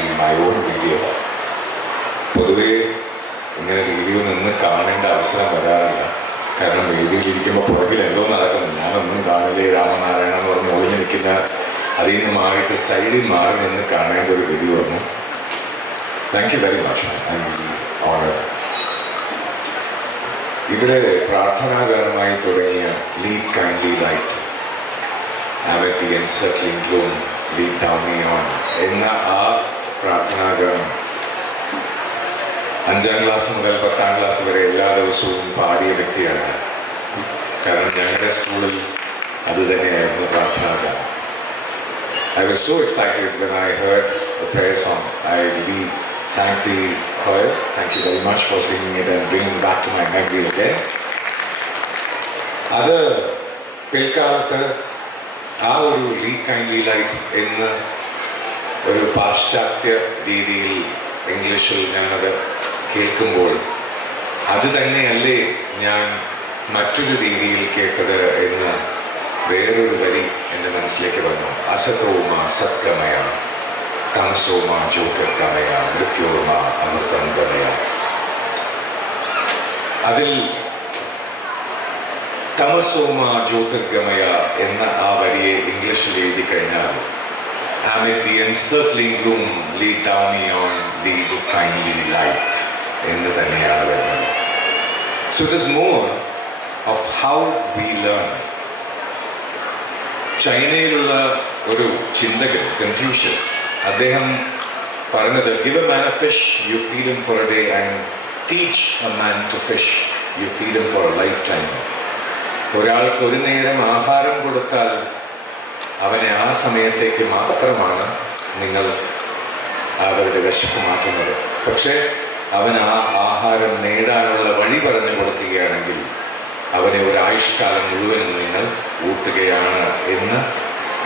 see my own video. പൊതുവെ ഇങ്ങനെ video നിന്ന് കാണേണ്ട അവസരം വരാറില്ല. കാരണം വേദിയിലിരിക്കുമ്പോൾ പുറകിൽ എന്തോ നടക്കുന്നു, ഞാനൊന്നും കാണില്ലേ രാമനാരായണ എന്ന് പറഞ്ഞ് ഒളിഞ്ഞു നിൽക്കുന്ന അതിൽ നിന്ന് മാറിയിട്ട് സൈഡിൽ മാറി നിന്ന് കാണേണ്ട ഒരു വീഡിയോ വന്നു. Thank you very much. I am really honoured. ഇവിടെ പ്രാർത്ഥനാഗാനമായി തുടങ്ങിയ lead kindly light, amid the encircling gloom, lead thou me on എന്ന ആ പ്രാർത്ഥനാഗാനം 5ാം ക്ലാസ് മുതൽ 10ാം ക്ലാസ് വരെ എല്ലാ ദിവസവും പാടിയ വ്യക്തിയാണ്. കാരണം ഞങ്ങളുടെ സ്കൂളിൽ അത് തന്നെയായിരുന്നു പ്രാർത്ഥനാഗാനം. I was so excited when I heard the prayer song. I really thank the choir. Thank you very much for singing it and bringing it back to my memory again. അത് പിൽക്കാലത്ത് ആ ഒരു ലീഡ് കൈൻഡ്ലി ലൈറ്റ് എന്ന ഒരു പാശ്ചാത്യ രീതിയിൽ ഇംഗ്ലീഷിൽ ഞാനത് കേൾക്കുമ്പോൾ അത് തന്നെയല്ലേ ഞാൻ മറ്റൊരു രീതിയിൽ കേട്ടത് എന്ന് വേറൊരു വരി എൻ്റെ മനസ്സിലേക്ക് വന്നു. അസതോമ സത്ഗമയ തമസോമ ജ്യോതിർഗമയ മൃത്യോർമ അമൃതം ഗമയ. അതിൽ തമസോമ ജ്യോതിർഗമയ എന്ന ആ വരിയെ ഇംഗ്ലീഷിൽ എഴുതി കഴിഞ്ഞാൽ amid the encircling gloom lead thou me on the kindly light എന്ന് തന്നെയാണ് വരുന്നത്. So it is more of how we learn. ചൈനയിലുള്ള ഒരു ചിന്തകൻ കൺഫ്യൂഷ്യസ്, അദ്ദേഹം പറഞ്ഞത് give a man a fish, you feed him for a day, and teach a man to fish, you feed him for a lifetime. ഒരാൾക്ക് ഒരു നേരം ആഹാരം കൊടുത്താൽ അവനെ ആ സമയത്തേക്ക് മാത്രമാണ് നിങ്ങൾ അവരുടെ വിശപ്പ് മാറ്റുന്നത്. പക്ഷേ അവൻ ആ ആഹാരം നേടാനുള്ള വഴി പറഞ്ഞു കൊടുക്കുകയാണെങ്കിൽ അവനെ ഒരു ആയുഷ്കാലം മുഴുവൻ നിങ്ങൾ ഊട്ടുകയാണ് എന്ന്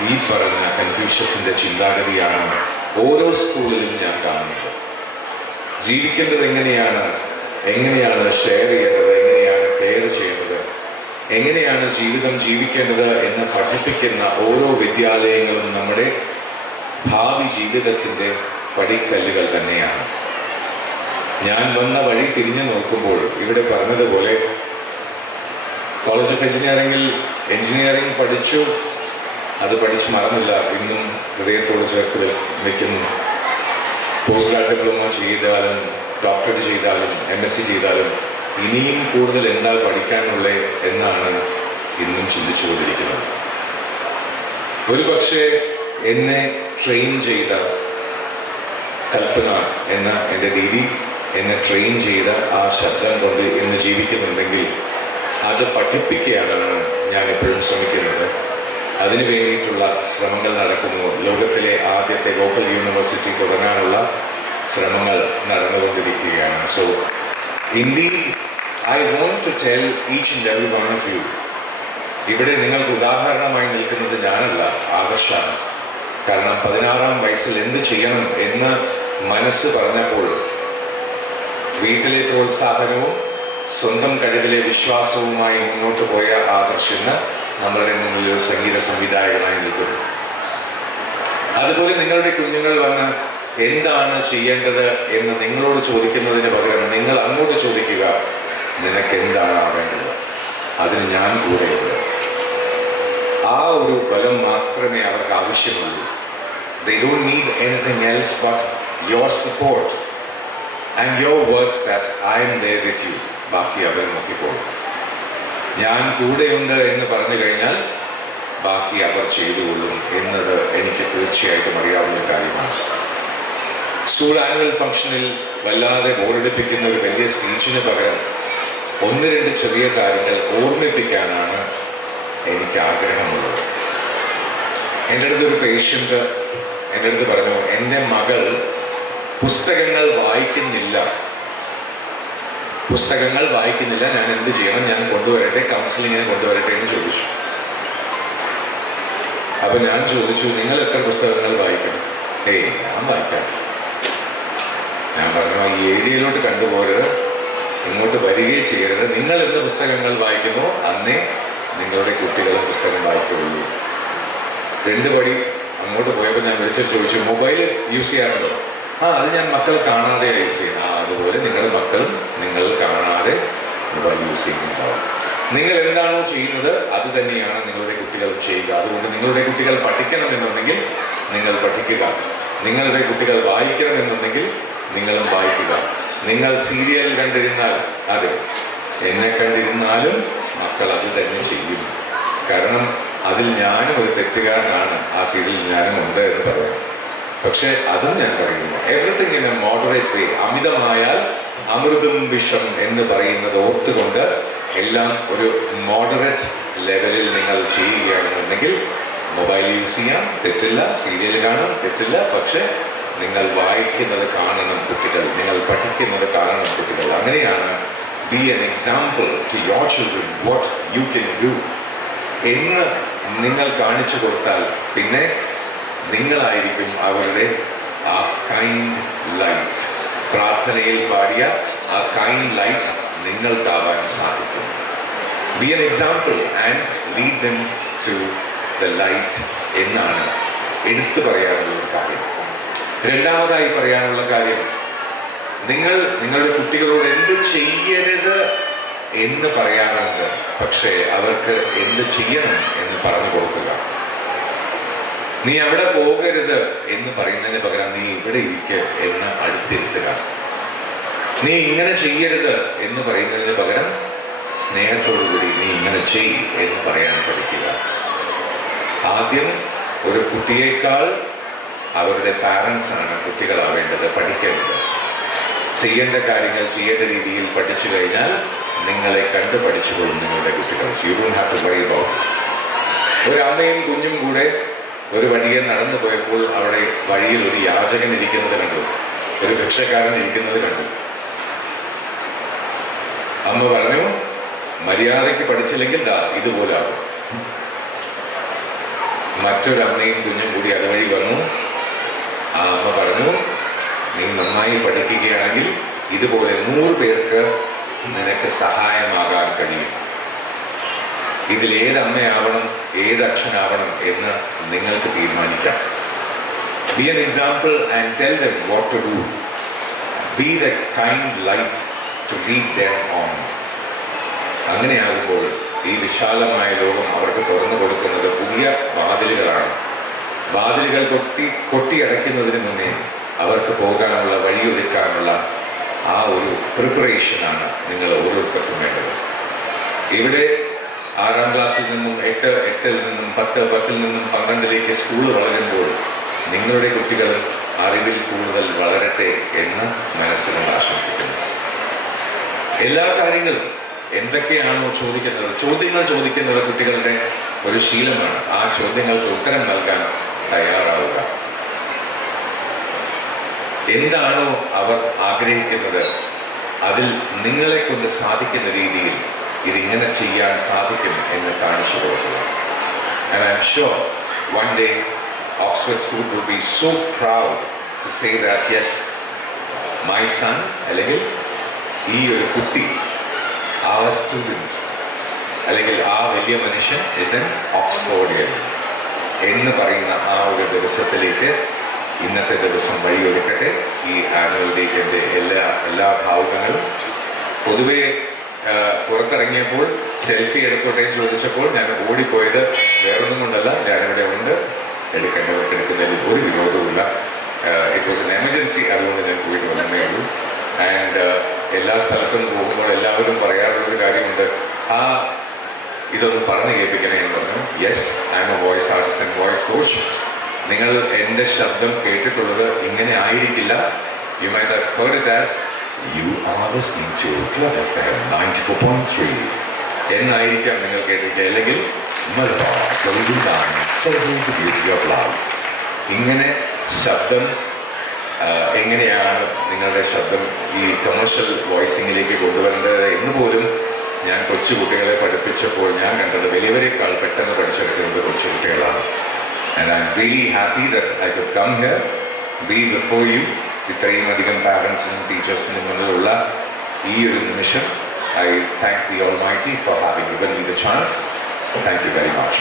ഈ പറഞ്ഞ കൺഫ്യൂഷ്യസിൻ്റെ ചിന്താഗതിയാണ് ഓരോ സ്കൂളിലും ഞാൻ കാണുന്നത്. ജീവിക്കേണ്ടത് എങ്ങനെയാണ് ഷെയർ ചെയ്യേണ്ടത്, എങ്ങനെയാണ് കെയർ ചെയ്യേണ്ടത്, എങ്ങനെയാണ് ജീവിതം ജീവിക്കേണ്ടത് എന്ന് പഠിപ്പിക്കുന്ന ഓരോ വിദ്യാലയങ്ങളും നമ്മുടെ ഭാവി ജീവിതത്തിൻ്റെ പടിക്കല്ലുകൾ തന്നെയാണ്. ഞാൻ വന്ന വഴി തിരിഞ്ഞു നോക്കുമ്പോൾ ഇവിടെ പറഞ്ഞതുപോലെ കോളേജ് ഓഫ് എഞ്ചിനീയറിംഗ് പഠിച്ചു, അത് പഠിച്ച് മറന്നില്ല, ഇന്നും ഹൃദയത്തോട് ചേർത്ത് വയ്ക്കുന്നു. പോസ്റ്റ് ഗ്രാജുവേറ്റ് ഡിപ്ലോമ ചെയ്താലും ഡോക്ടറേറ്റ് ചെയ്താലും MSc ചെയ്താലും ഇനിയും കൂടുതൽ എന്താ പഠിക്കാനുള്ളത് എന്നാണ് ഇന്നും ചിന്തിച്ചുകൊണ്ടിരിക്കുന്നത്. ഒരു പക്ഷേ എന്നെ ട്രെയിൻ ചെയ്ത കൽപ്പന എന്ന എൻ്റെ ദീദി എന്നെ ട്രെയിൻ ചെയ്ത ആ ശബ്ദം കൊണ്ട് ഇന്ന് ജീവിക്കുന്നുണ്ടെങ്കിൽ അത് പഠിപ്പിക്കുകയാണെന്ന് ഞാൻ എപ്പോഴും ശ്രമിക്കുന്നത്. അതിനു വേണ്ടിയിട്ടുള്ള ശ്രമങ്ങൾ നടക്കുന്നു. ലോകത്തിലെ ആദ്യത്തെ ലോക്കൽ യൂണിവേഴ്സിറ്റി തുടങ്ങാനുള്ള ശ്രമങ്ങൾ നടന്നുകൊണ്ടിരിക്കുകയാണ്. So indeed, I want to tell each and every one of you, ഇവിടെ നിങ്ങൾക്ക് ഉദാഹരണമായി നിൽക്കുന്നത് ഞാനല്ല, ആദർശാണ്. കാരണം 16ാം വയസ്സിൽ എന്ത് ചെയ്യണം എന്ന് മനസ്സ് പറഞ്ഞപ്പോൾ വീട്ടിലെ പ്രോത്സാഹനവും സ്വന്തം കഴിവിലെ വിശ്വാസവുമായി മുന്നോട്ട് പോയ ആദർശന് നമ്മളുടെ മുന്നിൽ ഒരു സംഗീത സംവിധായകനായി നിൽക്കുന്നു. അതുപോലെ നിങ്ങളുടെ കുഞ്ഞുങ്ങൾ വന്ന് എന്താണ് ചെയ്യേണ്ടത് എന്ന് നിങ്ങളോട് ചോദിക്കുന്നതിന് പകരം നിങ്ങൾ അങ്ങോട്ട് ചോദിക്കുക, നിനക്ക് എന്താണ് ആവേണ്ടത്, അതിന് ഞാൻ കൂടെയുണ്ട്. ആ ഒരു ബലം മാത്രമേ അവർക്ക് ആവശ്യമുള്ളൂ. They don't need anything else but your support and your words that I am there with you. ബാക്കി അവർ നോക്കിക്കോളും. ഞാൻ കൂടെയുണ്ട് എന്ന് പറഞ്ഞു കഴിഞ്ഞാൽ ബാക്കി അവർ ചെയ്തുകൊള്ളും എന്നത് എനിക്ക് തീർച്ചയായിട്ടും അറിയാവുന്ന കാര്യമാണ്. സ്കൂൾ ആനുവൽ ഫംഗ്ഷനിൽ വല്ലാതെ ബോറടിപ്പിക്കുന്ന ഒരു വലിയ സ്പീച്ചിന് പകരം 1-2 ചെറിയ കാര്യങ്ങൾ ഓർമ്മിപ്പിക്കാനാണ് എനിക്ക് ആഗ്രഹമുള്ളത്. എൻ്റെ അടുത്തൊരു പേഷ്യൻ്റ് എൻ്റെ അടുത്ത് പറഞ്ഞു, എൻ്റെ മകൾ പുസ്തകങ്ങൾ വായിക്കുന്നില്ല, ഞാൻ എന്ത് ചെയ്യണം, ഞാൻ കൊണ്ടുവരട്ടെ, കൗൺസിലിങ്ങിന് കൊണ്ടുവരട്ടെ എന്ന് ചോദിച്ചു. അപ്പം ഞാൻ ചോദിച്ചു, നിങ്ങൾ എത്ര പുസ്തകങ്ങൾ വായിക്കണം? ഞാൻ വായിക്കാം. ഞാൻ പറഞ്ഞു, ഈ ഏരിയയിലോട്ട് കണ്ടുപോകരുത്, ഇങ്ങോട്ട് വരികയും ചെയ്യരുത്. നിങ്ങൾ എന്ത് പുസ്തകങ്ങൾ വായിക്കുമോ അന്നേ നിങ്ങളുടെ കുട്ടികളും പുസ്തകം വായിക്കുകയുള്ളൂ. 2 പടി അങ്ങോട്ട് പോയപ്പോൾ ഞാൻ വിളിച്ചിട്ട് ചോദിച്ചു, മൊബൈൽ യൂസ് ചെയ്യാറുണ്ടോ? അത് ഞാൻ മക്കൾ കാണാതെ യൂസ് ചെയ്യുന്ന അതുപോലെ നിങ്ങളുടെ മക്കളും നിങ്ങൾ കാണാതെ മൊബൈൽ യൂസ് ചെയ്യുന്നുണ്ടാവും. നിങ്ങൾ എന്താണോ ചെയ്യുന്നത് അത് തന്നെയാണ് നിങ്ങളുടെ കുട്ടികൾ ചെയ്യുക. അതുകൊണ്ട് നിങ്ങളുടെ കുട്ടികൾ പഠിക്കണമെന്നുണ്ടെങ്കിൽ നിങ്ങൾ പഠിക്കുക, നിങ്ങളുടെ കുട്ടികൾ വായിക്കണമെന്നുണ്ടെങ്കിൽ നിങ്ങളും വായിക്കുക. നിങ്ങൾ സീരിയൽ കണ്ടിരുന്നാൽ അതെ, എന്നെ കണ്ടിരുന്നാലും മക്കൾ അത് തന്നെ ചെയ്യും. കാരണം അതിൽ ഞാനും ഒരു തെറ്റുകാരനാണ്, ആ സീരിയലിൽ ഞാനും ഉണ്ട് എന്ന് പറയാം. പക്ഷെ അതും ഞാൻ പറയുന്നു, എവറിത്തിങ് ഇൻ എ മോഡറേറ്റ് വേ. അമിതമായാൽ അമൃതും വിഷം എന്ന് പറയുന്നത് ഓർത്തുകൊണ്ട് എല്ലാം ഒരു മോഡറേറ്റ് ലെവലിൽ നിങ്ങൾ ചെയ്യുകയാണെന്നുണ്ടെങ്കിൽ മൊബൈൽ യൂസ് ചെയ്യാം, തെറ്റില്ല. സീരിയൽ കാണാം, തെറ്റില്ല. പക്ഷെ നിങ്ങൾ വായിക്കുന്നത് കാണണം കുട്ടികൾ, നിങ്ങൾ പഠിക്കുന്നത് കാണണം കുട്ടികൾ. അങ്ങനെയാണ് be an example to your children what you can do എന്ന് നിങ്ങൾ കാണിച്ചു കൊടുത്താൽ പിന്നെ നിങ്ങളായിരിക്കും അവരുടെ ആ കൈൻഡ് ലൈറ്റ്. പ്രാർത്ഥനയിൽ പാടിയ ആ കൈൻഡ് ലൈറ്റ് നിങ്ങൾക്കാവാൻ സാധിക്കും. Be an example and lead them to the light എന്നാണ് എടുത്തു പറയാനുള്ള ഒരു കാര്യം. രണ്ടാമതായി പറയാനുള്ള കാര്യം, നിങ്ങൾ നിങ്ങളുടെ കുട്ടികളോട് എന്ത് ചെയ്യരുത് എന്ന് പറയാറുണ്ട്, പക്ഷേ അവർക്ക് എന്ത് ചെയ്യണം എന്ന് പറഞ്ഞു കൊടുക്കുക. നീ അവിടെ പോകരുത് എന്ന് പറയുന്നതിന് പകരം നീ ഇവിടെ ഇരിക്കുക എന്ന് അടുത്തിരുത്തുക. നീ ഇങ്ങനെ ചെയ്യരുത് എന്ന് പറയുന്നതിന് പകരം സ്നേഹത്തോടുകൂടി നീ ഇങ്ങനെ ചെയ്യ് എന്ന് പറയാൻ പഠിക്കുക. ആദ്യം ഒരു കുട്ടിയേക്കാൾ അവരുടെ പാരൻസ് ആണ് കുട്ടികളാവേണ്ടത്, പഠിക്കേണ്ടത്. ചെയ്യേണ്ട കാര്യങ്ങൾ ചെയ്യേണ്ട രീതിയിൽ പഠിച്ചു കഴിഞ്ഞാൽ നിങ്ങളെ കണ്ടു പഠിച്ചുകൊള്ളും നിങ്ങളുടെ കുട്ടികൾ. You don't have to worry about. ഒരു അമ്മയും കുഞ്ഞും കൂടെ ഒരു വഴിയെ നടന്നു പോയപ്പോൾ അവിടെ വഴിയിൽ ഒരു യാചകൻ ഇരിക്കുന്നത് കണ്ടു, ഒരു ഭിക്ഷക്കാരൻ ഇരിക്കുന്നത് കണ്ടു. അമ്മ പറഞ്ഞു, മര്യാദയ്ക്ക് പഠിച്ചില്ലെങ്കിൽ ഇതുപോലാകും. മറ്റൊരമ്മയും കുഞ്ഞും കൂടി അതുവഴി വന്നു. ആ അമ്മ പറഞ്ഞു, നീ നന്നായി പഠിക്കുകയാണെങ്കിൽ ഇതുപോലെ 100 പേർക്ക് നിനക്ക് സഹായമാകാൻ കഴിയും. ഇതിൽ ഏത് അമ്മയാവണം, ഏത് അച്ഛനാവണം എന്ന് നിങ്ങൾക്ക് തീരുമാനിക്കാം. Be an example and tell them what to do. Be the kind light to lead them on. അങ്ങനെയാകുമ്പോൾ ഈ വിശാലമായ ലോകം അവർക്ക് തുറന്നു കൊടുക്കുന്നത് പുതിയ വാതിലുകളാണ്. വാതിലുകൾ കൊട്ടിയടയ്ക്കുന്നതിന് മുന്നേ അവർക്ക് പോകാനുള്ള വഴിയൊരുക്കാനുള്ള ആ ഒരു പ്രിപ്പറേഷനാണ് നിങ്ങൾ ഓരോരുത്തർക്കും വേണ്ടത്. ഇവിടെ 6ാം ക്ലാസ്സിൽ നിന്നും 8ൽ നിന്നും 10ൽ നിന്നും 12ലേക്ക് സ്കൂൾ വളരുമ്പോൾ നിങ്ങളുടെ കുട്ടികൾ അറിവിൽ കൂടുതൽ വളരട്ടെ എന്ന് മനസ്സിൽ ആശംസിക്കുന്നു. എല്ലാ കാര്യങ്ങളും എന്തൊക്കെയാണോ ചോദിക്കുന്നത്, ചോദ്യങ്ങൾ ചോദിക്കുന്നത് കുട്ടികളുടെ ഒരു ശീലമാണ്. ആ ചോദ്യങ്ങൾക്ക് ഉത്തരം നൽകാൻ തയ്യാറാവുക. എന്താണോ അവർ ആഗ്രഹിക്കുന്നത് അതിൽ നിങ്ങളെ കൊണ്ട് സാധിക്കുന്ന രീതിയിൽ ഇതിങ്ങനെ ചെയ്യാൻ സാധിക്കും എന്ന് കാണിച്ചു കൊടുക്കുക. And I'm sure one day Oxford School will be so proud to say that yes, my son, അല്ലെങ്കിൽ ഈ ഒരു കുട്ടി, our student, അല്ലെങ്കിൽ ആ വലിയ മനുഷ്യൻ is an Oxfordian എന്ന് പറയുന്ന ആ ഒരു ദിവസത്തിലേക്ക് ഇന്നത്തെ ദിവസം വഴിയൊരുക്കട്ടെ. ഈ ആനുവൽ ഡേറ്റിൻ്റെ എല്ലാ ഭാവുകങ്ങളും പൊതുവെ പുറത്തിറങ്ങിയപ്പോൾ സെൽഫി എടുത്തോട്ടെ ചോദിച്ചപ്പോൾ ഞാൻ ഓടിപ്പോയത് വേറൊന്നും കൊണ്ടല്ല, ഞാനിവിടെ ഉണ്ട്, എടുക്കേണ്ടവർക്ക് എടുക്കുന്നതിൽ ഒരു വിരോധവുമില്ല. ഇറ്റ് വാസ് എൻ എമർജൻസി, അതുകൊണ്ട് ഞാൻ പോയിട്ട് വന്നേ ഉള്ളൂ. ആൻഡ് എല്ലാ സ്ഥലത്തും പോകുമ്പോൾ എല്ലാവരും പറയാറുള്ളൊരു കാര്യമുണ്ട്, ഇതൊന്ന് പറഞ്ഞു കേൾപ്പിക്കണേ എന്ന് പറഞ്ഞു. Yes, I am a voice artist and voice coach. നിങ്ങൾ എൻ്റെ ശബ്ദം കേട്ടിട്ടുള്ളത് ഇങ്ങനെ ആയിരിക്കില്ല. You might have heard it as you are listening to club FM 94.3 എന്നായിരിക്കാം നിങ്ങൾ കേട്ടിരിക്കുക, അല്ലെങ്കിൽ Malabar golden diamond serving the beauty of love. ഇങ്ങനെ ശബ്ദം എങ്ങനെയാണ് നിങ്ങളുടെ ശബ്ദം ഈ കൊമേഴ്ഷ്യൽ വോയിസിങ്ങിലേക്ക് കൊണ്ടുവരേണ്ടത് എന്ന് പോലും ഞാൻ കൊച്ചുകുട്ടികളെ പഠിപ്പിച്ചപ്പോൾ ഞാൻ കണ്ടത് വലിയവരെക്കാൾ പെട്ടെന്ന് പഠിച്ചെടുക്കുന്നത് കൊച്ചുകുട്ടികളാണ്. And I'm really happy that I could come here, be before you, ഇത്രയും അധികം പാരൻസിനും ടീച്ചേഴ്സിനും മുന്നിലുള്ള ഈ ഒരു നിമിഷം. I thank the Almighty for having given me the chance. Thank you very much.